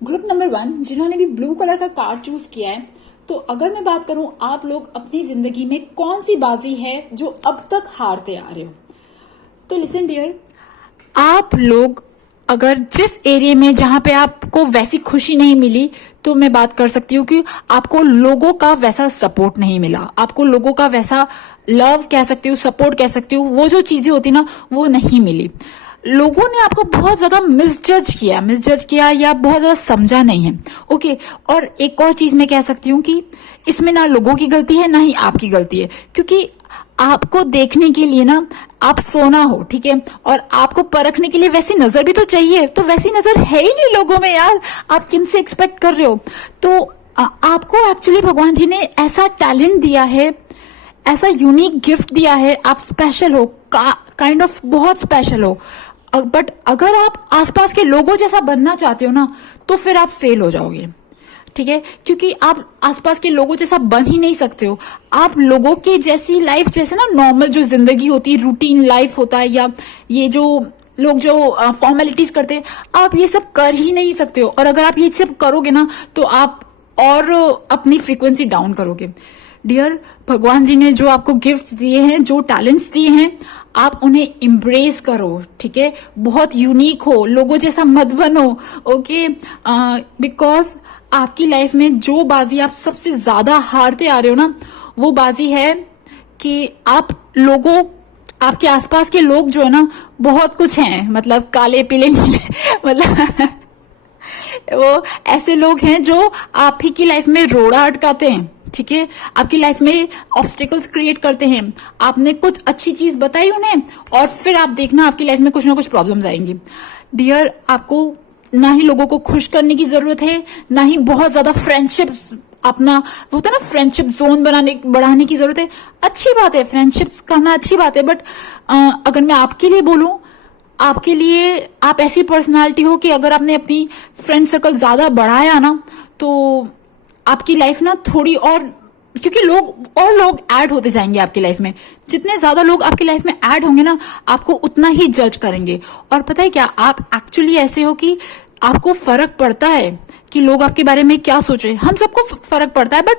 Group number 1 जिन्होंने भी blue colour का कार्ड चूज किया है, तो अगर मैं बात करूं आप लोग अपनी जिंदगी में कौन सी बाजी है जो अब तक हारते आ रहे हो। तो लिसन डियर, आप लोग अगर जिस एरिया में जहां पे आपको वैसी खुशी नहीं मिली, तो मैं बात कर सकती हूँ कि आपको लोगों का वैसा सपोर्ट नहीं मिला, आपको लोगों का वैसा लव कह सकती हूँ, सपोर्ट कह सकती हूँ, वो जो चीजें होती ना वो नहीं मिली। लोगों ने आपको बहुत ज्यादा मिसजज किया या बहुत ज्यादा समझा नहीं है। ओके, और एक और चीज मैं कह सकती हूँ कि इसमें ना लोगों की गलती है ना ही आपकी गलती है, क्योंकि आपको देखने के लिए ना आप सोना हो, ठीक है, और आपको परखने के लिए वैसी नजर भी तो चाहिए, तो वैसी नजर है ही नहीं लोगों में यार, आप किन से एक्सपेक्ट कर रहे हो। तो आपको एक्चुअली भगवान जी ने ऐसा टैलेंट दिया है, ऐसा यूनिक गिफ्ट दिया है, आप स्पेशल हो, काइंड ऑफ बहुत स्पेशल हो। बट अगर आप आसपास के लोगों जैसा बनना चाहते हो ना, तो फिर आप फेल हो जाओगे, ठीक है, क्योंकि आप आसपास के लोगों जैसा बन ही नहीं सकते हो। आप लोगों के जैसी लाइफ, जैसे ना नॉर्मल जो जिंदगी होती है, रूटीन लाइफ होता है, या ये जो लोग जो फॉर्मेलिटीज करते हैं, आप ये सब कर ही नहीं सकते हो। और अगर आप ये सब करोगे ना, तो आप और अपनी फ्रीक्वेंसी डाउन करोगे। डियर, भगवान जी ने जो आपको गिफ्ट्स दिए हैं, जो टैलेंट्स दिए हैं, आप उन्हें इम्ब्रेस करो, ठीक है, बहुत यूनिक हो, लोगों जैसा मत बनो। ओके, बिकॉज आपकी लाइफ में जो बाजी आप सबसे ज्यादा हारते आ रहे हो ना, वो बाजी है कि आप लोगों, आपके आसपास के लोग जो है ना बहुत कुछ हैं, मतलब काले पीले नीले मतलब वो ऐसे लोग हैं जो आप ही की लाइफ में रोड़ा अटकाते हैं, ठीक है, आपकी लाइफ में ऑब्स्टिकल्स क्रिएट करते हैं। आपने कुछ अच्छी चीज बताई उन्हें और फिर आप देखना आपकी लाइफ में कुछ ना कुछ प्रॉब्लम्स आएंगी। डियर, आपको ना ही लोगों को खुश करने की जरूरत है, ना ही बहुत ज्यादा फ्रेंडशिप्स अपना होता है ना फ्रेंडशिप जोन बढ़ाने की जरूरत है। अच्छी बात है, फ्रेंडशिप्स करना अच्छी बात है, बट अगर मैं आपके लिए बोलूं, आपके लिए आप ऐसी पर्सनालिटी हो कि अगर आपने अपनी फ्रेंड सर्कल ज्यादा बढ़ाया ना, तो आपकी लाइफ ना थोड़ी और, क्योंकि लोग ऐड होते जाएंगे आपकी लाइफ में, जितने ज्यादा लोग आपकी लाइफ में ऐड होंगे ना, आपको उतना ही जज करेंगे। और पता है क्या, आप एक्चुअली ऐसे हो कि आपको फर्क पड़ता है कि लोग आपके बारे में क्या सोच रहे हैं। हम सबको फर्क पड़ता है, बट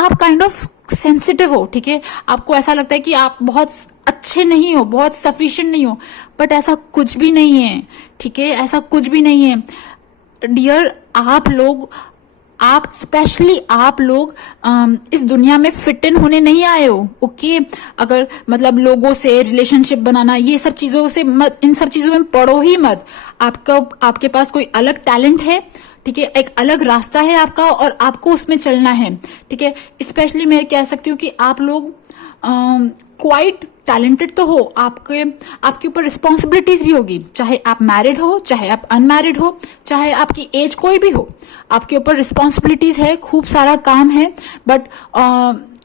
आप काइंड ऑफ सेंसिटिव हो, ठीक है, आपको ऐसा लगता है कि आप बहुत अच्छे नहीं हो, बहुत सफिशिएंट नहीं हो, बट ऐसा कुछ भी नहीं है, ठीक है, ऐसा कुछ भी नहीं है। डियर, आप स्पेशली आप लोग इस दुनिया में फिट इन होने नहीं आए हो। ओके, अगर मतलब लोगों से रिलेशनशिप बनाना, ये सब चीजों से मत, इन सब चीजों में पड़ो ही मत। आपके पास कोई अलग टैलेंट है, ठीक है, एक अलग रास्ता है आपका और आपको उसमें चलना है, ठीक है। स्पेशली मैं कह सकती हूँ कि आप लोग क्वाइट टैलेंटेड तो हो, आपके ऊपर रिस्पॉन्सिबिलिटीज भी होगी, चाहे आप मैरिड हो, चाहे आप अनमैरिड हो, चाहे आपकी एज कोई भी हो, आपके ऊपर रिस्पॉन्सिबिलिटीज है, खूब सारा काम है। बट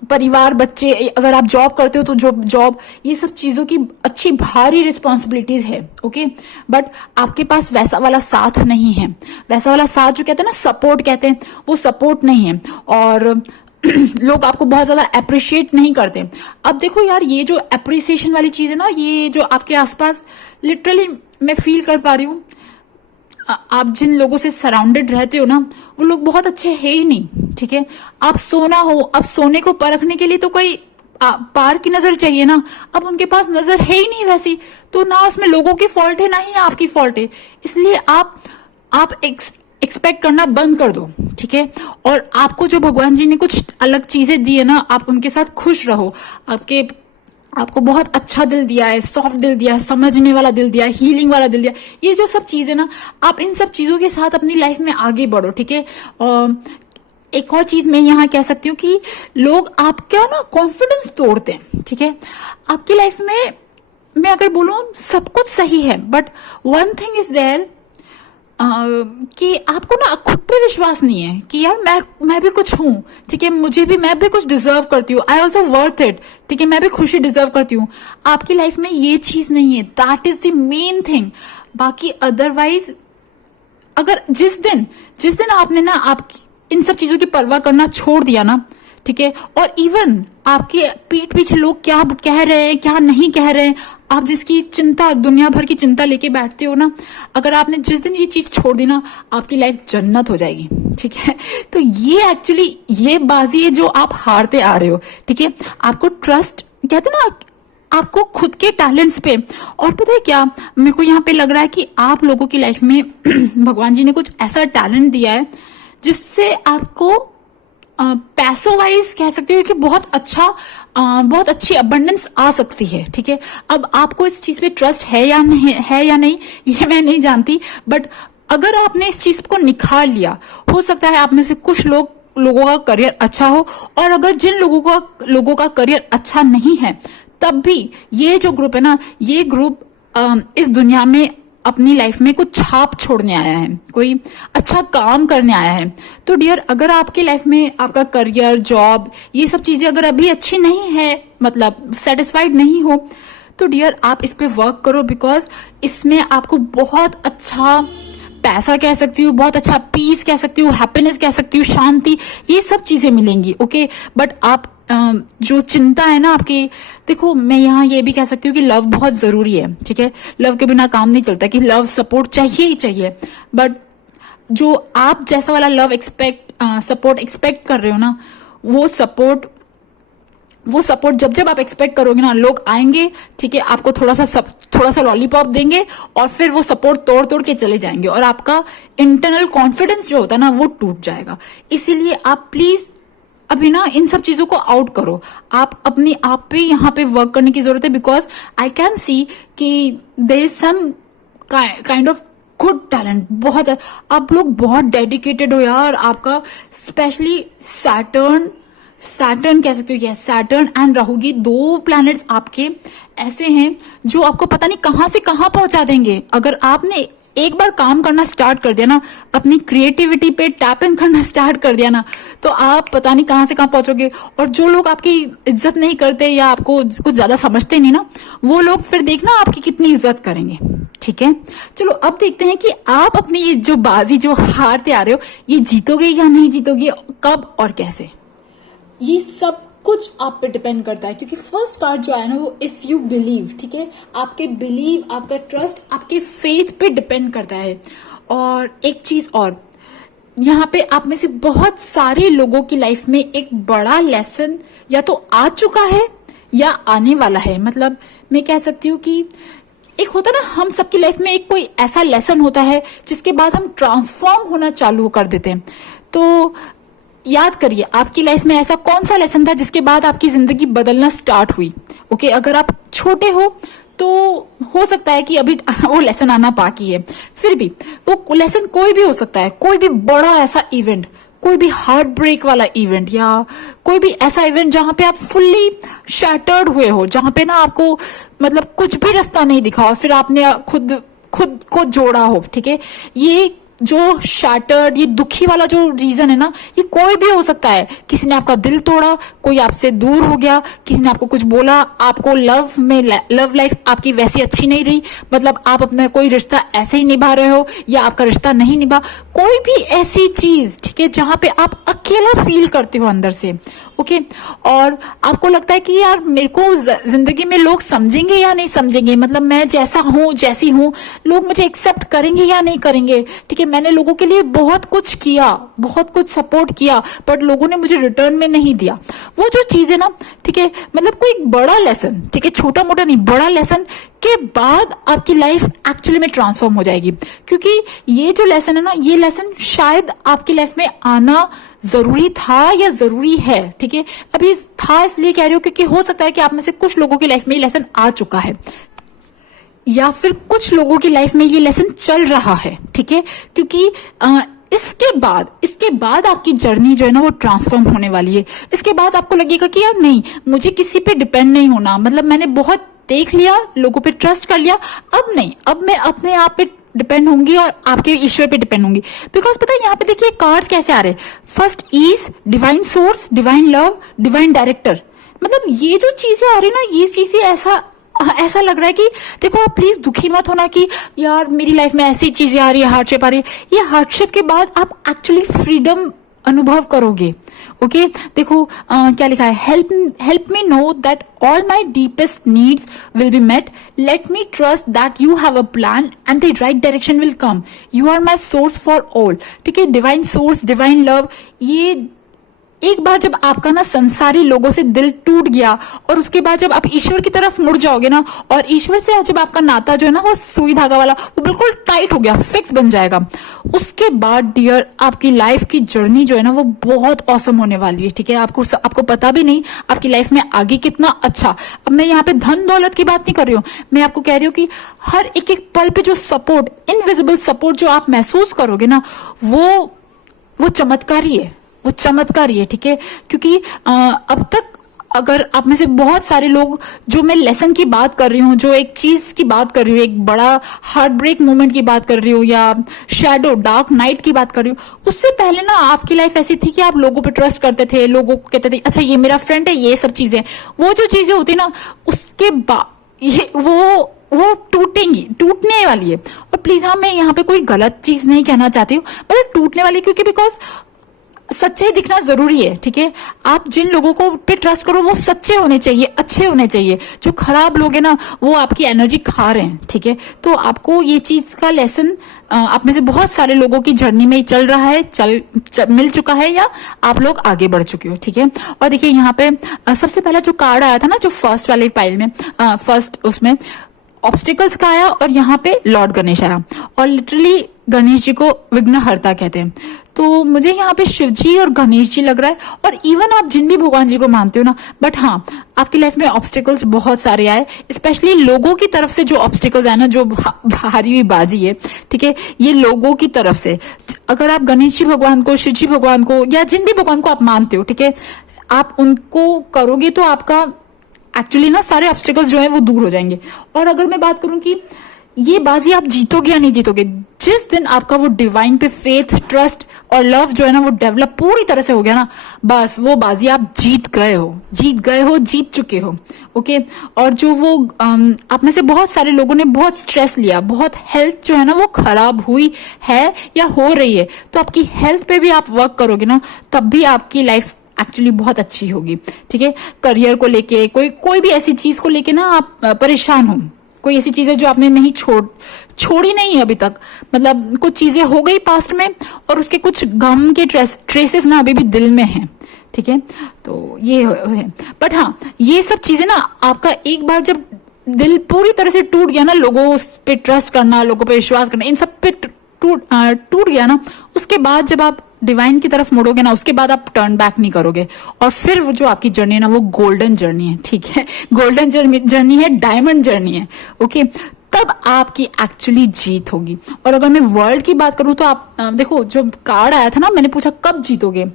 परिवार, बच्चे, अगर आप जॉब करते हो तो जॉब, ये सब चीजों की अच्छी भारी रिस्पॉन्सिबिलिटीज है। ओके, बट आपके पास वैसा वाला साथ नहीं है, वैसा वाला साथ जो कहते हैं ना सपोर्ट कहते हैं, वो सपोर्ट नहीं है, और लोग आपको बहुत ज्यादा अप्रिशिएट नहीं करते। अब देखो यार, ये जो अप्रिसिएशन वाली चीज है ना, ये जो आपके आसपास लिटरली मैं फील कर पा रही हूँ, आप जिन लोगों से सराउंडेड रहते हो ना, वो लोग बहुत अच्छे है ही नहीं, ठीक है। आप सोना हो, अब सोने को परखने के लिए तो कोई पार की नजर चाहिए ना, अब उनके पास नजर है ही नहीं वैसी, तो ना उसमें लोगों की फॉल्ट है ना ही आपकी फॉल्ट है। इसलिए आप एक्सपेक्ट करना बंद कर दो, ठीक है, और आपको जो भगवान जी ने कुछ अलग चीजें दी है ना, आप उनके साथ खुश रहो। आपको बहुत अच्छा दिल दिया है, सॉफ्ट दिल दिया है, समझने वाला दिल दिया है, हीलिंग वाला दिल दिया है, ये जो सब चीजें ना, आप इन सब चीजों के साथ अपनी लाइफ में आगे बढ़ो, ठीक है। और एक और चीज मैं यहाँ कह सकती हूँ कि लोग आपका ना कॉन्फिडेंस तोड़ते हैं, ठीक है। आपकी लाइफ में मैं अगर बोलूँ सब कुछ सही है, but one thing is there कि आपको ना खुद पे विश्वास नहीं है कि यार मैं भी कुछ हूं, ठीक है, मैं भी कुछ डिजर्व करती हूँ, आई ऑल्सो वर्थ इट, ठीक है, मैं भी खुशी डिजर्व करती हूँ। आपकी लाइफ में ये चीज नहीं है, that is the main thing. बाकी अदरवाइज, अगर जिस दिन आपने ना आप इन सब चीजों की परवाह करना छोड़ दिया ना, ठीक है। और इवन आपके पीठ पीछे लोग क्या कह रहे हैं, क्या नहीं कह रहे हैं, आप जिसकी चिंता, दुनिया भर की चिंता लेके बैठते हो ना, अगर आपने जिस दिन ये चीज छोड़ दी ना, आपकी लाइफ जन्नत हो जाएगी, ठीक है। तो ये एक्चुअली ये बाजी है जो आप हारते आ रहे हो, ठीक है। आपको ट्रस्ट, कहते ना, आपको खुद के टैलेंट्स पे, और पता है क्या, मेरे को यहाँ पे लग रहा है कि आप लोगों की लाइफ में भगवान जी ने कुछ ऐसा टैलेंट दिया है जिससे आपको पैसों वाइज कह सकते हो कि बहुत अच्छी अबंडेंस आ सकती है, ठीक है। अब आपको इस चीज पे ट्रस्ट है या नहीं ये मैं नहीं जानती, बट अगर आपने इस चीज को निखार लिया, हो सकता है आप में से कुछ लोगों का करियर अच्छा हो, और अगर जिन लोगों का करियर अच्छा नहीं है, तब भी ये जो ग्रुप है ना, ये ग्रुप इस दुनिया में अपनी लाइफ में कुछ छाप छोड़ने आया है, कोई अच्छा काम करने आया है। तो डियर, अगर आपकी लाइफ में आपका करियर, जॉब, ये सब चीजें अगर अभी अच्छी नहीं है, मतलब सेटिस्फाइड नहीं हो, तो डियर आप इस पे वर्क करो, बिकॉज इसमें आपको बहुत अच्छा पैसा कह सकती हूँ, बहुत अच्छा पीस कह सकती हूँ, हैप्पीनेस कह सकती हूँ, शांति, ये सब चीजें मिलेंगी, ओके। बट आप जो चिंता है ना आपकी, देखो मैं यहाँ ये भी कह सकती हूँ कि लव बहुत जरूरी है, ठीक है। लव के बिना काम नहीं चलता, कि लव सपोर्ट चाहिए ही चाहिए, बट जो आप जैसा वाला लव सपोर्ट एक्सपेक्ट कर रहे हो ना, वो सपोर्ट जब आप एक्सपेक्ट करोगे ना, लोग आएंगे, ठीक है, आपको थोड़ा सा लॉलीपॉप देंगे, और फिर वो सपोर्ट तोड़ के चले जाएंगे, और आपका इंटरनल कॉन्फिडेंस जो होता है ना, वो टूट जाएगा। इसीलिए आप प्लीज अभी ना इन सब चीजों को आउट करो, आप अपनी आप पे यहाँ पे वर्क करने की जरूरत है, बिकॉज आई कैन सी कि there is some kind of good talent, बहुत, आप लोग बहुत डेडिकेटेड हो यार। आपका स्पेशली सैटर्न कह सकते हो, यस, सैटर्न एंड राहु की 2 प्लैनेट्स आपके ऐसे हैं जो आपको पता नहीं कहां से कहां पहुंचा देंगे। अगर आपने एक बार काम करना स्टार्ट कर दिया ना, अपनी क्रिएटिविटी पे टैप इन करना स्टार्ट कर दिया ना, तो आप पता नहीं कहां से कहां पहुंचोगे। और जो लोग आपकी इज्जत नहीं करते या आपको कुछ ज्यादा समझते नहीं ना, वो लोग फिर देखना आपकी कितनी इज्जत करेंगे, ठीक है। चलो अब देखते हैं कि आप अपनी ये जो बाजी जो हारते आ रहे हो, ये जीतोगे या नहीं जीतोगे, कब और कैसे, ये सब कुछ आप पे डिपेंड करता है। क्योंकि फर्स्ट कार्ड जो है ना, वो इफ यू बिलीव, ठीक है, आपके बिलीव, आपका ट्रस्ट, आपके फेथ पे डिपेंड करता है। और एक चीज और, यहाँ पे आप में से बहुत सारे लोगों की लाइफ में एक बड़ा लेसन या तो आ चुका है या आने वाला है। मतलब मैं कह सकती हूँ कि एक होता ना, हम सबकी लाइफ में एक कोई ऐसा लेसन होता है जिसके बाद हम ट्रांसफॉर्म होना चालू कर देते हैं। तो याद करिए, आपकी लाइफ में ऐसा कौन सा लेसन था जिसके बाद आपकी जिंदगी बदलना स्टार्ट हुई, ओके। अगर आप छोटे हो तो हो सकता है कि अभी वो लेसन आना बाकी है, फिर भी वो लेसन कोई भी हो सकता है, कोई भी बड़ा ऐसा इवेंट, कोई भी हार्ट ब्रेक वाला इवेंट, या कोई भी ऐसा इवेंट जहां पे आप फुल्ली शैटर्ड हुए हो, जहां पे ना आपको मतलब कुछ भी रास्ता नहीं दिखा और फिर आपने खुद को जोड़ा हो, ठीक है। ये जो शैटर्ड, ये दुखी वाला जो रीजन है ना, ये कोई भी हो सकता है। किसी ने आपका दिल तोड़ा, कोई आपसे दूर हो गया, किसी ने आपको कुछ बोला, आपको लव लाइफ आपकी वैसी अच्छी नहीं रही, मतलब आप अपना कोई रिश्ता ऐसे ही निभा रहे हो या आपका रिश्ता नहीं निभा, कोई भी ऐसी चीज, ठीक है, जहां पे आप अकेला फील करते हो अंदर से, ओके। और आपको लगता है कि यार मेरे को जिंदगी में लोग समझेंगे या नहीं समझेंगे, मतलब मैं जैसा हूं, जैसी हूं, लोग मुझे एक्सेप्ट करेंगे या नहीं करेंगे, ठीक है। मैंने लोगों के लिए बहुत कुछ किया, बहुत कुछ सपोर्ट किया, बट लोगों ने मुझे रिटर्न में नहीं दिया। वो जो चीज है ना, ठीक है, मतलब कोई बड़ा लेसन, ठीक है, छोटा मोटा नहीं, बड़ा लेसन के बाद आपकी लाइफ एक्चुअली में ट्रांसफॉर्म हो जाएगी। क्योंकि ये जो लेसन है ना, ये लेसन शायद आपकी लाइफ में आना जरूरी था या जरूरी है, ठीक है। अभी था इसलिए कह रही हूँ क्योंकि हो सकता है कि आप में से कुछ लोगों की लाइफ में ये लेसन आ चुका है, या फिर कुछ लोगों की लाइफ में ये लेसन चल रहा है, ठीक है। क्योंकि इसके बाद आपकी जर्नी जो है ना, वो ट्रांसफॉर्म होने वाली है। इसके बाद आपको लगेगा कि यार नहीं, मुझे किसी पे डिपेंड नहीं होना, मतलब मैंने बहुत देख लिया, लोगों पे ट्रस्ट कर लिया, अब नहीं, अब मैं अपने आप पे डिपेंड होंगी और आपके ईश्वर पे डिपेंड होंगी। बिकॉज पता है यहाँ पे देखिए कार्ड्स कैसे आ रहे हैं, first is divine source, divine love, divine director. मतलब ये जो चीजें आ रही ना, ये चीजें ऐसा लग रहा है कि देखो, आप प्लीज दुखी मत होना कि यार मेरी लाइफ में ऐसी चीजें आ रही है, हार्डशिप आ रही है। ये हार्डशिप के बाद आप एक्चुअली फ्रीडम अनुभव करोगे, ओके देखो क्या लिखा है, help me know that all my deepest needs will be met, let me trust that you have a plan and the right direction will come, you are my source for all. ठीक है, divine source, divine love, ये एक बार जब आपका ना संसारी लोगों से दिल टूट गया और उसके बाद जब आप ईश्वर की तरफ मुड़ जाओगे ना, और ईश्वर से जब आपका नाता जो है ना वो सुई धागा वाला, वो बिल्कुल टाइट हो गया, फिक्स बन जाएगा, उसके बाद डियर आपकी लाइफ की जर्नी जो है ना वो बहुत ऑसम होने वाली है। ठीक है, आपको पता भी नहीं आपकी लाइफ में आगे कितना अच्छा। अब मैं यहाँ पे धन दौलत की बात नहीं कर रही हूँ, मैं आपको कह रही हूँ कि हर एक एक पल पे जो सपोर्ट, इनविजिबल सपोर्ट जो आप महसूस करोगे ना, वो चमत्कारी है, वो चमत्कारी है। ठीक है, क्योंकि अब तक अगर आप में से बहुत सारे लोग, जो मैं लेसन की बात कर रही हूँ, जो एक चीज की बात कर रही हूँ, एक बड़ा हार्ट ब्रेक मोमेंट की बात कर रही हूँ, या शैडो डार्क नाइट की बात कर रही हूँ, उससे पहले ना आपकी लाइफ ऐसी थी कि आप लोगों पे ट्रस्ट करते थे, लोगों को कहते थे अच्छा ये मेरा फ्रेंड है, ये सब चीजें, वो जो चीजें होती ना उसके बाद ये वो टूटेंगी, टूटने वाली है। और प्लीज हाँ, मैं यहाँ पे कोई गलत चीज नहीं कहना चाहती हूँ, मतलब टूटने वाली, क्योंकि बिकॉज सच्चाई दिखना जरूरी है। ठीक है, आप जिन लोगों को पे ट्रस्ट करो वो सच्चे होने चाहिए, अच्छे होने चाहिए। जो खराब लोग हैं ना वो आपकी एनर्जी खा रहे हैं। ठीक है, तो आपको ये चीज का लेसन आप में से बहुत सारे लोगों की जर्नी में चल रहा है, मिल चुका है, या आप लोग आगे बढ़ चुके हो। ठीक है, और देखिए यहाँ पे सबसे पहला जो कार्ड आया था ना, जो फर्स्ट वाले फाइल में, फर्स्ट उसमें ऑब्स्टिकल्स का आया, और यहाँ पे लॉर्ड गणेश आया, और लिटरली गणेश जी को विघ्नहर्ता कहते हैं। तो मुझे यहाँ पे शिव जी और गणेश जी लग रहा है, और इवन आप जिन भी भगवान जी को मानते हो ना, बट हाँ आपकी लाइफ में ऑब्स्टिकल्स बहुत सारे आए, स्पेशली लोगों की तरफ से जो ऑब्स्टिकल्स आए ना, जो भारी हुई बाजी है। ठीक है, ये लोगों की तरफ से, अगर आप गणेश जी भगवान को, शिव जी भगवान को, या जिन भी भगवान को आप मानते हो, ठीक है, आप उनको करोगे तो आपका एक्चुअली ना सारे ऑब्स्टिकल्स जो है वो दूर हो जाएंगे। और अगर मैं बात करूं कि ये बाजी आप जीतोगे या नहीं जीतोगे, जिस दिन आपका वो डिवाइन पे फेथ, ट्रस्ट और लव जो है ना वो डेवलप पूरी तरह से हो गया ना, बस वो बाजी आप जीत गए हो, जीत चुके हो। ओके, और जो वो आप में से बहुत सारे लोगों ने बहुत स्ट्रेस लिया, बहुत हेल्थ जो है ना वो खराब हुई है या हो रही है, तो आपकी हेल्थ पे भी आप वर्क करोगे ना, तब भी आपकी लाइफ एक्चुअली बहुत अच्छी होगी। ठीक है, करियर को लेके, कोई भी ऐसी चीज को लेके ना आप परेशान हो, कोई ऐसी चीज है जो आपने नहीं छोड़ी नहीं है अभी तक, मतलब कुछ चीजें हो गई पास्ट में और उसके कुछ गम के ट्रेसेस ना अभी भी दिल में हैं। ठीक है, तो ये है, बट हाँ ये सब चीजें ना आपका एक बार जब दिल पूरी तरह से टूट गया ना, लोगों पे ट्रस्ट करना, लोगों पे विश्वास करना, इन सब पे टूट गया ना, उसके बाद जब आप डिवाइन की तरफ मुड़ोगे ना, उसके बाद आप टर्न बैक नहीं करोगे, और फिर वो जो आपकी जर्नी है ना वो गोल्डन जर्नी है। ठीक है, गोल्डन जर्नी है, डायमंड जर्नी है। ओके, तब आपकी एक्चुअली जीत होगी। और अगर मैं वर्ल्ड की बात करूं तो आप देखो, जो कार्ड आया था ना, मैंने पूछा कब जीतोगे,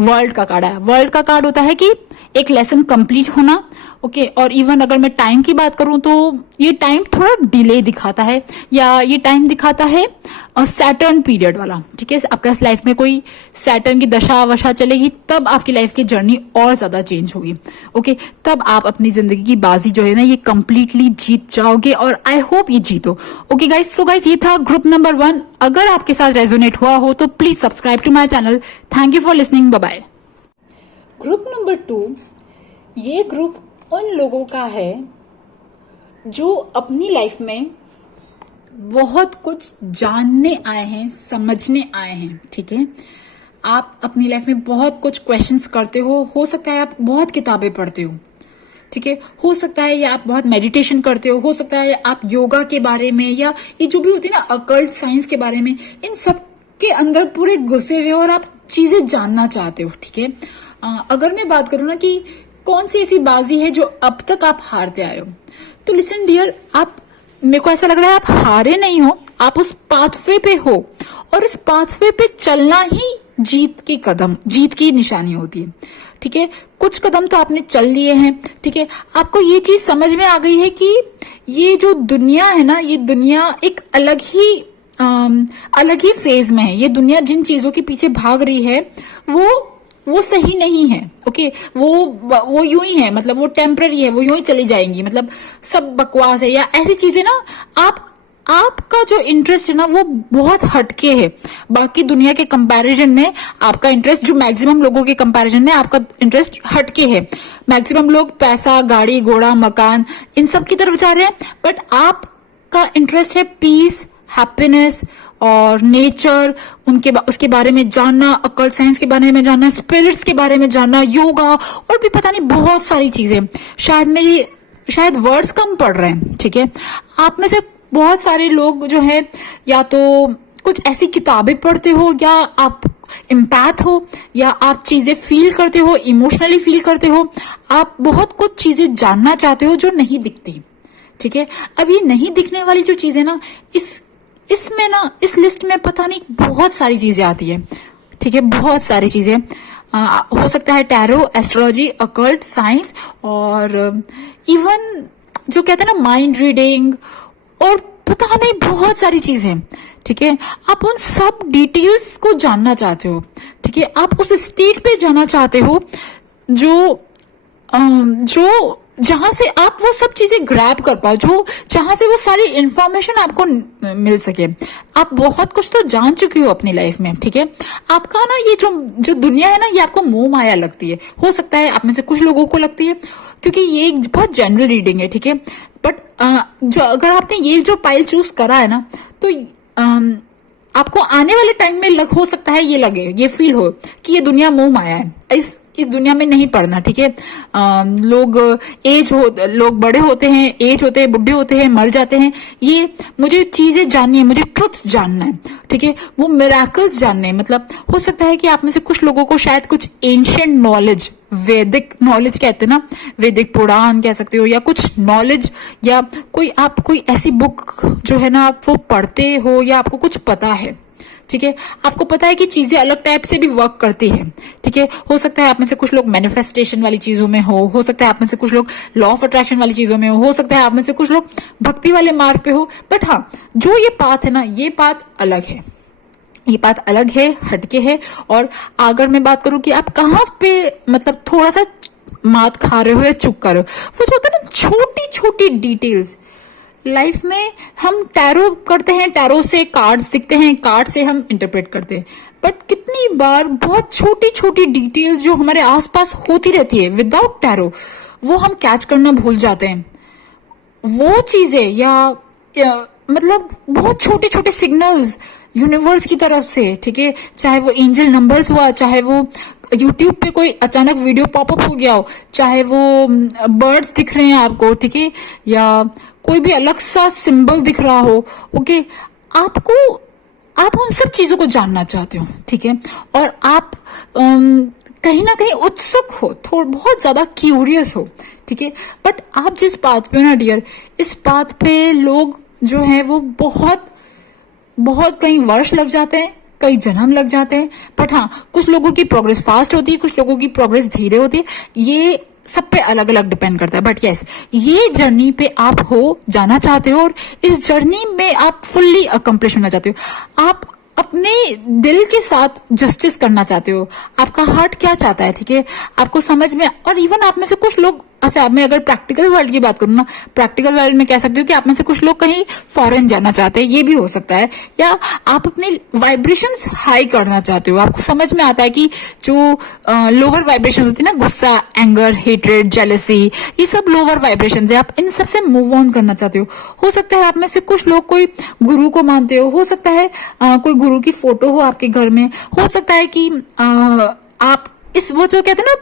वर्ल्ड का कार्ड आया। वर्ल्ड का कार्ड होता है कि एक लेसन कंप्लीट होना। ओके, और इवन अगर मैं टाइम की बात करूं तो ये टाइम थोड़ा डिले दिखाता है, या ये टाइम दिखाता है सैटर्न पीरियड वाला। ठीक है, आपका लाइफ में कोई सैटर्न की दशा वशा चलेगी, तब आपकी लाइफ की जर्नी और ज्यादा चेंज होगी। ओके, तब आप अपनी जिंदगी की बाजी जो है ना ये कंप्लीटली जीत जाओगे, और आई होप ये जीतो। ओके गाइज, सो गाइज ये था ग्रुप नंबर 1। अगर आपके साथ रेजोनेट हुआ हो तो please subscribe to my channel. Thank you for listening, bye bye. Group number 2, ये ग्रुप उन लोगों का है जो अपनी लाइफ में बहुत कुछ जानने आए हैं, समझने आए हैं। ठीक है, आप अपनी लाइफ में बहुत कुछ क्वेश्चंस करते हो सकता है आप बहुत किताबें पढ़ते हो। ठीक है, हो सकता है या आप बहुत मेडिटेशन करते हो सकता है आप योगा के बारे में, या ये जो भी होती है ना अकल्ट साइंस के बारे में, इन सब के अंदर पूरे घुसे हुए और आप चीजें जानना चाहते हो। ठीक है, अगर मैं बात करूं ना कि कौन सी ऐसी बाजी है जो अब तक आप हारते आए हो, तो लिसन डियर, आप, मेरे को ऐसा लग रहा है आप हारे नहीं हो, आप उस पाथवे पे हो, और इस पाथवे पे चलना ही जीत की निशानी होती है। ठीक है, कुछ कदम तो आपने चल लिए हैं। ठीक है, आपको ये चीज समझ में आ गई है कि ये जो दुनिया है ना, ये दुनिया एक अलग ही फेज में है। ये दुनिया जिन चीजों के पीछे भाग रही है वो सही नहीं है। ओके, वो यूं ही है, मतलब वो टेम्पररी है, वो यूं ही चली जाएंगी, मतलब सब बकवास है, या ऐसी चीजें ना आप आपका जो इंटरेस्ट है ना वो बहुत हटके है बाकी दुनिया के कंपैरिजन में। आपका इंटरेस्ट जो मैक्सिमम लोगों के कंपैरिजन में आपका इंटरेस्ट हटके है। मैक्सिमम लोग पैसा, गाड़ी घोड़ा, मकान, इन सब की तरफ जा रहे हैं, बट आपका इंटरेस्ट है पीस, हैप्पीनेस और नेचर, उसके बारे में जानना, अकल्ट साइंस के बारे में जानना, स्पिरिट्स के बारे में जानना, योगा और भी पता नहीं बहुत सारी चीजें। शायद वर्ड्स कम पड़ रहे हैं, ठीक है। आप में से बहुत सारे लोग जो है या तो कुछ ऐसी किताबें पढ़ते हो, या आप एम्पैथ हो, या आप चीजें फील करते हो, इमोशनली फील करते हो। आप बहुत कुछ चीजें जानना चाहते हो जो नहीं दिखती, ठीक है। अब ये नहीं दिखने वाली जो चीजें ना, इसमें ना, इस लिस्ट में पता नहीं बहुत सारी चीजें आती है, ठीक है, बहुत सारी चीजें। हो सकता है टैरो, एस्ट्रोलॉजी, अकल्ट साइंस और इवन जो कहते हैं ना माइंड रीडिंग, और पता नहीं बहुत सारी चीजें, ठीक है। आप उन सब डिटेल्स को जानना चाहते हो, ठीक है। आप उस स्टेट पे जाना चाहते हो जो जहां से आप वो सब चीजें ग्रैब कर पाओ, जहां से वो सारी इंफॉर्मेशन आपको मिल सके। आप बहुत कुछ तो जान चुके हो अपनी लाइफ में, ठीक है। आपका ना ये जो दुनिया है ना, ये आपको मोह माया लगती है। हो सकता है आप में से कुछ लोगों को लगती है, क्योंकि ये एक बहुत जनरल रीडिंग है, ठीक है। बट जो अगर आपने ये जो पाइल चूज करा है ना, तो आपको आने वाले टाइम में हो सकता है ये लगे, ये फील हो कि ये दुनिया मोह माया है, इस दुनिया में नहीं पड़ना, ठीक है। लोग बड़े होते हैं, एज होते हैं, बुढ़े होते हैं, मर जाते हैं। ये मुझे चीजें जाननी है, मुझे ट्रुथ जानना है, ठीक है, वो मिरेकल्स जानने हैं। मतलब हो सकता है कि आप में से कुछ लोगों को शायद कुछ एंशिएंट नॉलेज, वैदिक नॉलेज कहते हैं ना, वैदिक पुराण कह सकते हो, या कुछ नॉलेज, या कोई ऐसी बुक जो है ना आप वो पढ़ते हो, या आपको कुछ पता है, ठीक है। आपको पता है कि चीजें अलग टाइप से भी वर्क करती है, ठीक है। हो सकता है आप में से कुछ लोग मैनिफेस्टेशन वाली चीजों में हो सकता है आप में से कुछ लोग लॉ ऑफ अट्रैक्शन वाली चीजों में हो सकता है आप में से कुछ लोग भक्ति वाले मार्ग पे हो। बट हाँ, जो ये पाथ है ना, ये पाथ अलग है, ये बात अलग है, हटके है। और अगर मैं बात करूं कि आप कहाँ पे मतलब थोड़ा सा मात खा रहे हो या चुप कर रहे हो, वो जो होता है ना छोटी छोटी डिटेल्स लाइफ में। हम टैरो करते हैं, टैरो से कार्ड्स दिखते हैं, कार्ड से हम इंटरप्रेट करते हैं, बट कितनी बार बहुत छोटी छोटी डिटेल्स जो हमारे आसपास होती रहती है विदाउट टैरो, वो हम कैच करना भूल जाते हैं। वो चीजें या मतलब बहुत छोटे छोटे सिग्नल्स यूनिवर्स की तरफ से, ठीक है, चाहे वो एंजल नंबर्स हुआ, चाहे वो यूट्यूब पे कोई अचानक वीडियो पॉपअप हो गया हो, चाहे वो बर्ड्स दिख रहे हैं आपको, ठीक है, या कोई भी अलग सा सिंबल दिख रहा हो, ओके, आप उन सब चीजों को जानना चाहते हो, ठीक है। और आप कहीं ना कहीं उत्सुक हो, बहुत ज्यादा क्यूरियस हो, ठीक है। बट आप जिस बात पे हो ना डियर, इस बात पे लोग जो है वो बहुत कई वर्ष लग जाते हैं, कई जन्म लग जाते हैं। बट हाँ, कुछ लोगों की प्रोग्रेस फास्ट होती है, कुछ लोगों की प्रोग्रेस धीरे होती है। ये सब पे अलग अलग डिपेंड करता है। बट यस, ये जर्नी पे आप जाना चाहते हो, और इस जर्नी में आप फुल्ली अकम्प्लिश होना चाहते हो। आप अपने दिल के साथ जस्टिस करना चाहते हो। आपका हार्ट क्या चाहता है, ठीक है, आपको समझ में। और इवन आप में से कुछ लोग, अच्छा, मैं अगर प्रैक्टिकल वर्ल्ड की बात करूँ ना, प्रैक्टिकल वर्ल्ड में कह सकती हूँ कि आप में से कुछ लोग कहीं फॉरेन जाना चाहते हैं, ये भी हो सकता है। या आप अपनी वाइब्रेशंस हाई करना चाहते हो। आपको समझ में आता है कि जो लोअर वाइब्रेशन होती है ना, गुस्सा, एंगर, हेट्रेड, जेलसी, ये सब लोअर वाइब्रेशन है। आप इन सब से मूव ऑन करना चाहते हो सकता है आप में से कुछ लोग कोई गुरु को मानते हो सकता है कोई गुरु की फोटो हो आपके घर में, हो सकता है कि आप वो जो कहते हैं ना,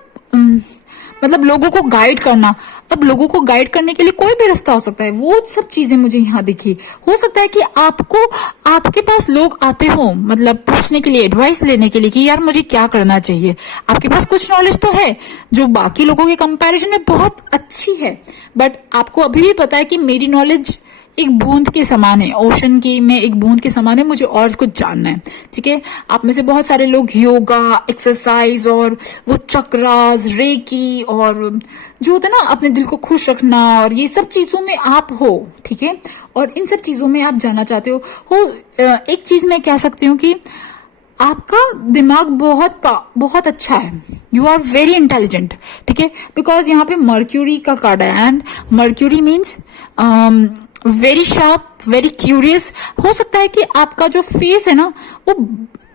मतलब लोगों को गाइड करना। अब लोगों को गाइड करने के लिए कोई भी रास्ता हो सकता है, वो सब चीजें मुझे यहाँ दिखी। हो सकता है कि आपके पास लोग आते हो, मतलब पूछने के लिए, एडवाइस लेने के लिए कि यार मुझे क्या करना चाहिए। आपके पास कुछ नॉलेज तो है जो बाकी लोगों के कंपैरिजन में बहुत अच्छी है, बट आपको अभी भी पता है कि मेरी नॉलेज एक बूंद के समान है, ओशन की में एक बूंद के समान है, मुझे और कुछ जानना है, ठीक है। आप में से बहुत सारे लोग योगा, एक्सरसाइज और वो चक्रास, रेकी और जो होता है ना अपने दिल को खुश रखना, और ये सब चीजों में आप हो, ठीक है। और इन सब चीजों में आप जाना चाहते हो। एक चीज मैं कह सकती हूँ कि आपका दिमाग बहुत अच्छा है, यू आर वेरी इंटेलिजेंट, ठीक है। बिकॉज यहाँ पे मर्क्यूरी का कार्ड है, and mercury means very sharp, very curious. हो सकता है कि आपका जो फेस है ना वो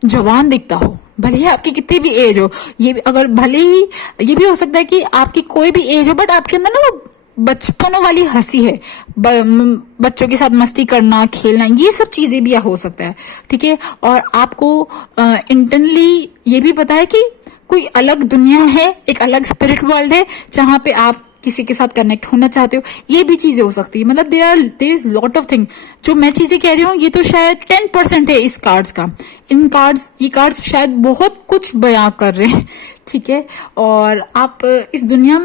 जवान दिखता हो, भले ही आपकी कितनी भी एज हो। ये भी अगर भले ही ये भी हो सकता है कि आपकी कोई भी एज हो बट आपके अंदर ना वो बचपनों वाली हंसी है, बच्चों के साथ मस्ती करना, खेलना, ये सब चीजें भी हो सकता है। ठीक है, और आपको इंटरनली ये भी पता है कि कोई अलग दुनिया है, एक अलग स्पिरिट वर्ल्ड है जहां पे आप किसी के साथ कनेक्ट होना चाहते हो। ये भी चीजें हो सकती है। मतलब there is lot of thing. जो मैं चीजें कह रही हूँ ये तो शायद 10% है इस कार्ड्स का। ये कार्ड्स शायद बहुत कुछ बयां कर रहे हैं। ठीक है, और आप इस दुनिया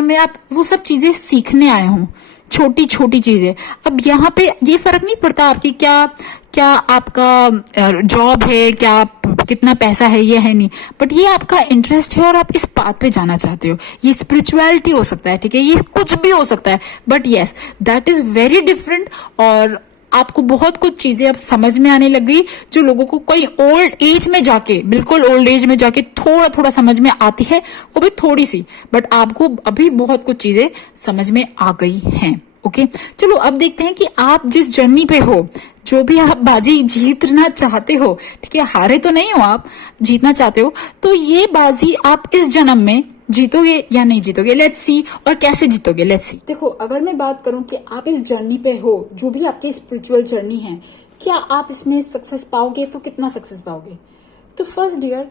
में आप वो सब चीजें सीखने आए हो, छोटी छोटी चीजें। अब यहाँ पे ये फर्क नहीं पड़ता आपकी क्या आपका जॉब है, क्या कितना पैसा है, ये है नहीं, बट ये आपका इंटरेस्ट है और आप इस बात पे जाना चाहते हो। ये स्पिरिचुअलिटी हो सकता है, ठीक है, ये कुछ भी हो सकता है, but yes that is very different. और आपको बहुत कुछ चीजें अब समझ में आने लग गई जो लोगों को कोई ओल्ड एज में जाके, बिल्कुल ओल्ड एज में जाके थोड़ा थोड़ा समझ में आती है, वो भी थोड़ी सी, बट आपको अभी बहुत कुछ चीजें समझ में आ गई हैं। ओके, चलो अब देखते हैं कि आप जिस जर्नी पे हो, जो भी आप बाजी जीतना चाहते हो, ठीक है, हारे तो नहीं हो आप, जीतना चाहते हो, तो ये बाजी आप इस जन्म में जीतोगे या नहीं जीतोगे, लेट्स सी। और कैसे जीतोगे, लेट्स सी। देखो, अगर मैं बात करूं कि आप इस जर्नी पे हो, जो भी आपकी स्पिरिचुअल जर्नी है, क्या आप इसमें सक्सेस पाओगे, तो कितना सक्सेस पाओगे। तो फर्स्ट डियर,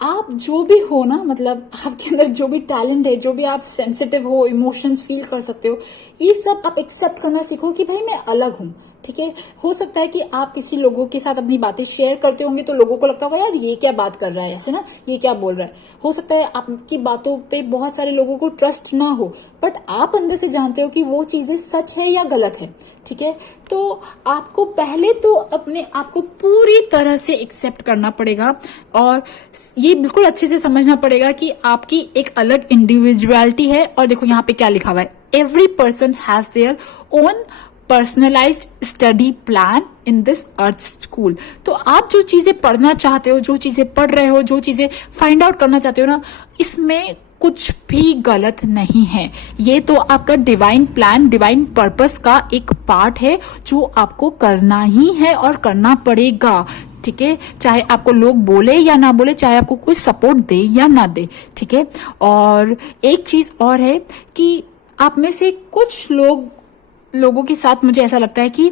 आप जो भी हो ना, मतलब आपके अंदर जो भी टैलेंट है, जो भी आप सेंसिटिव हो, इमोशंस फील कर सकते हो, ये सब आप एक्सेप्ट करना सीखो कि भाई मैं अलग हूं। ठीक है, हो सकता है कि आप किसी लोगों के साथ अपनी बातें शेयर करते होंगे तो लोगों को लगता होगा यार ये क्या बात कर रहा है, ऐसे ना, ये क्या बोल रहा है। हो सकता है आपकी बातों पे बहुत सारे लोगों को ट्रस्ट ना हो, बट आप अंदर से जानते हो कि वो चीजें सच है या गलत है। ठीक है, तो आपको पहले तो अपने आप को पूरी तरह से एक्सेप्ट करना पड़ेगा और ये बिल्कुल अच्छे से समझना पड़ेगा कि आपकी एक अलग इंडिविजुअलिटी है। और देखो यहाँ पे क्या लिखा हुआ है, every person has their own personalised study plan in this earth school. तो आप जो चीजें पढ़ना चाहते हो, जो चीजें पढ़ रहे हो, जो चीजें फाइंड आउट करना चाहते हो ना, इसमें कुछ भी गलत नहीं है। ये तो आपका डिवाइन प्लान, डिवाइन पर्पस का एक पार्ट है जो आपको करना ही है और करना पड़ेगा। ठीक है, चाहे आपको लोग बोले या ना बोले, चाहे आपको कोई सपोर्ट दे या ना दे। ठीक है, और एक चीज और है कि आप में से कुछ लोगों के साथ मुझे ऐसा लगता है कि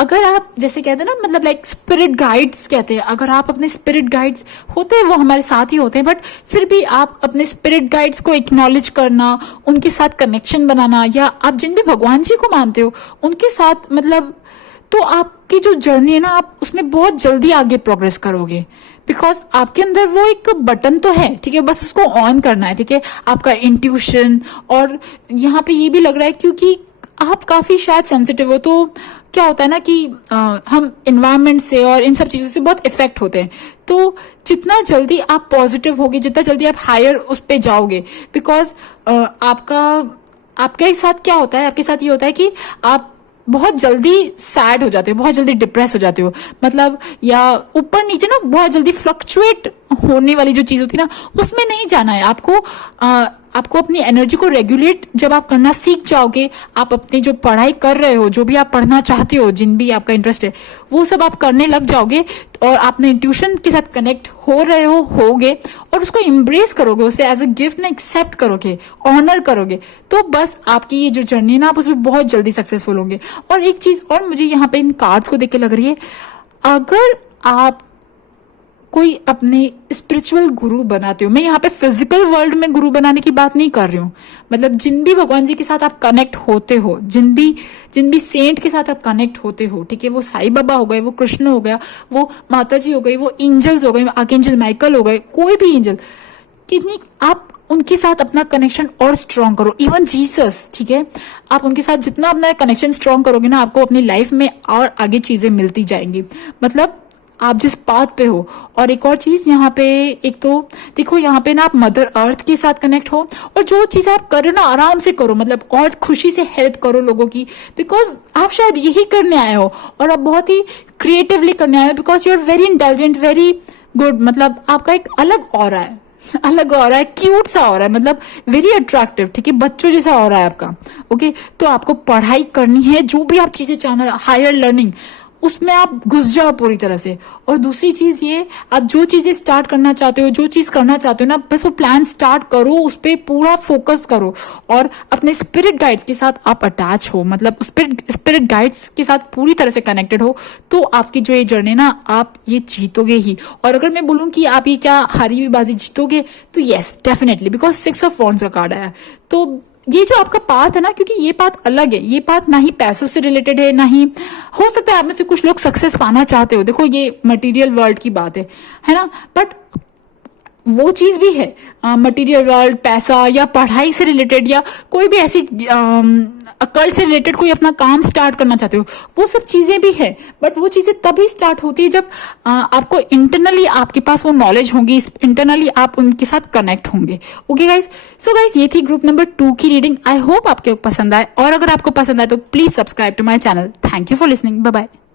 अगर आप, जैसे कहते हैं ना, मतलब लाइक स्पिरिट गाइड्स कहते हैं, अगर आप अपने स्पिरिट गाइड्स होते हैं, वो हमारे साथ ही होते हैं, बट फिर भी आप अपने स्पिरिट गाइड्स को एक्नॉलेज करना, उनके साथ कनेक्शन बनाना, या आप जिन भी भगवान जी को मानते हो उनके साथ, मतलब तो आपकी जो जर्नी है ना, आप उसमें बहुत जल्दी आगे प्रोग्रेस करोगे। बिकॉज आपके अंदर वो एक बटन तो है, ठीक है, बस उसको ऑन करना है। ठीक है, आपका इंट्यूशन, और यहाँ पे ये भी लग रहा है क्योंकि आप काफी शायद सेंसिटिव हो, तो क्या होता है ना कि हम इन्वायरमेंट से और इन सब चीजों से बहुत इफेक्ट होते हैं। तो जितना जल्दी आप पॉजिटिव होगे, जितना जल्दी आप हायर उस पे जाओगे, बिकॉज आपके साथ क्या होता है, आपके साथ ये होता है कि आप बहुत जल्दी सैड हो जाते हो, बहुत जल्दी डिप्रेस हो जाते हो, मतलब या ऊपर नीचे ना बहुत जल्दी फ्लक्चुएट होने वाली जो चीज होती है ना, उसमें नहीं जाना है आपको। आपको अपनी एनर्जी को रेगुलेट जब आप करना सीख जाओगे, आप अपनी जो पढ़ाई कर रहे हो, जो भी आप पढ़ना चाहते हो, जिन भी आपका इंटरेस्ट है, वो सब आप करने लग जाओगे और आपने इंट्यूशन के साथ कनेक्ट होगे और उसको इम्ब्रेस करोगे, उसे एज अ गिफ्ट ना एक्सेप्ट करोगे, ऑनर करोगे, तो बस आपकी ये जो जर्नी है ना, आप उसमें बहुत जल्दी सक्सेसफुल होंगे। और एक चीज और मुझे यहाँ पे इन कार्ड्स को देख के लग रही है, अगर आप कोई अपने स्पिरिचुअल गुरु बनाते हो, मैं यहाँ पे फिजिकल वर्ल्ड में गुरु बनाने की बात नहीं कर रही हूँ, मतलब जिन भी भगवान जी के साथ आप कनेक्ट होते हो, जिन भी सेंट के साथ आप कनेक्ट होते हो, ठीक है, वो साईं बाबा हो गए, वो कृष्ण हो गया, वो माता जी हो गई, वो एंजल्स हो गए, आर्कएंजल माइकल हो गए, कोई भी एंजल, कितनी आप उनके साथ अपना कनेक्शन और स्ट्रॉन्ग करो। इवन जीसस, ठीक है, आप उनके साथ जितना अपना कनेक्शन स्ट्रॉन्ग करोगे ना, आपको अपनी लाइफ में और आगे चीजें मिलती जाएंगी, मतलब आप जिस पाथ पे हो। और एक और चीज यहाँ पे, एक तो देखो यहाँ पे ना आप मदर अर्थ के साथ कनेक्ट हो, और जो चीज आप कर रहे हो ना आराम से करो, मतलब और खुशी से हेल्प करो लोगों की, बिकॉज आप शायद यही करने आए हो और आप बहुत ही क्रिएटिवली करने आए हो, because you are very intelligent, very good, मतलब आपका एक अलग ऑरा है। अलग हो रहा है, क्यूट सा हो रहा है, मतलब वेरी अट्रैक्टिव, ठीक है, बच्चों जैसा हो रहा है आपका। ओके, तो आपको पढ़ाई करनी है, जो भी आप चीजें चाहना, हायर लर्निंग, उसमें आप घुस जाओ पूरी तरह से। और दूसरी चीज ये, आप जो चीजें स्टार्ट करना चाहते हो, जो चीज करना चाहते हो ना, बस वो प्लान स्टार्ट करो, उस पर पूरा फोकस करो, और अपने स्पिरिट गाइड्स के साथ आप अटैच हो, मतलब स्पिरिट गाइड्स के साथ पूरी तरह से कनेक्टेड हो, तो आपकी जो ये जर्नी ना, आप ये जीतोगे ही। और अगर मैं बोलूं कि आप ये क्या हारी हुई बाजी जीतोगे, तो yes definitely, because 6 of wands का कार्ड आया है। तो ये जो आपका पाथ है ना, क्योंकि ये पाथ अलग है, ये पाथ ना ही पैसों से रिलेटेड है, ना ही, हो सकता है आप में से कुछ लोग सक्सेस पाना चाहते हो, देखो ये मटेरियल वर्ल्ड की बात है ना, बट वो चीज भी है, मटेरियल वर्ल्ड, पैसा, या पढ़ाई से रिलेटेड, या कोई भी ऐसी अकल्ट से रिलेटेड कोई अपना काम स्टार्ट करना चाहते हो, वो सब चीजें भी है। बट वो चीजें तभी स्टार्ट होती है जब आपको इंटरनली आपके पास वो नॉलेज होगी, इंटरनली आप उनके साथ कनेक्ट होंगे। ओके गाइज, सो गाइज ये थी ग्रुप नंबर 2 की रीडिंग। आई होप आपको पसंद आए, और अगर आपको पसंद आए तो please subscribe to my channel. Thank you for listening, bye bye.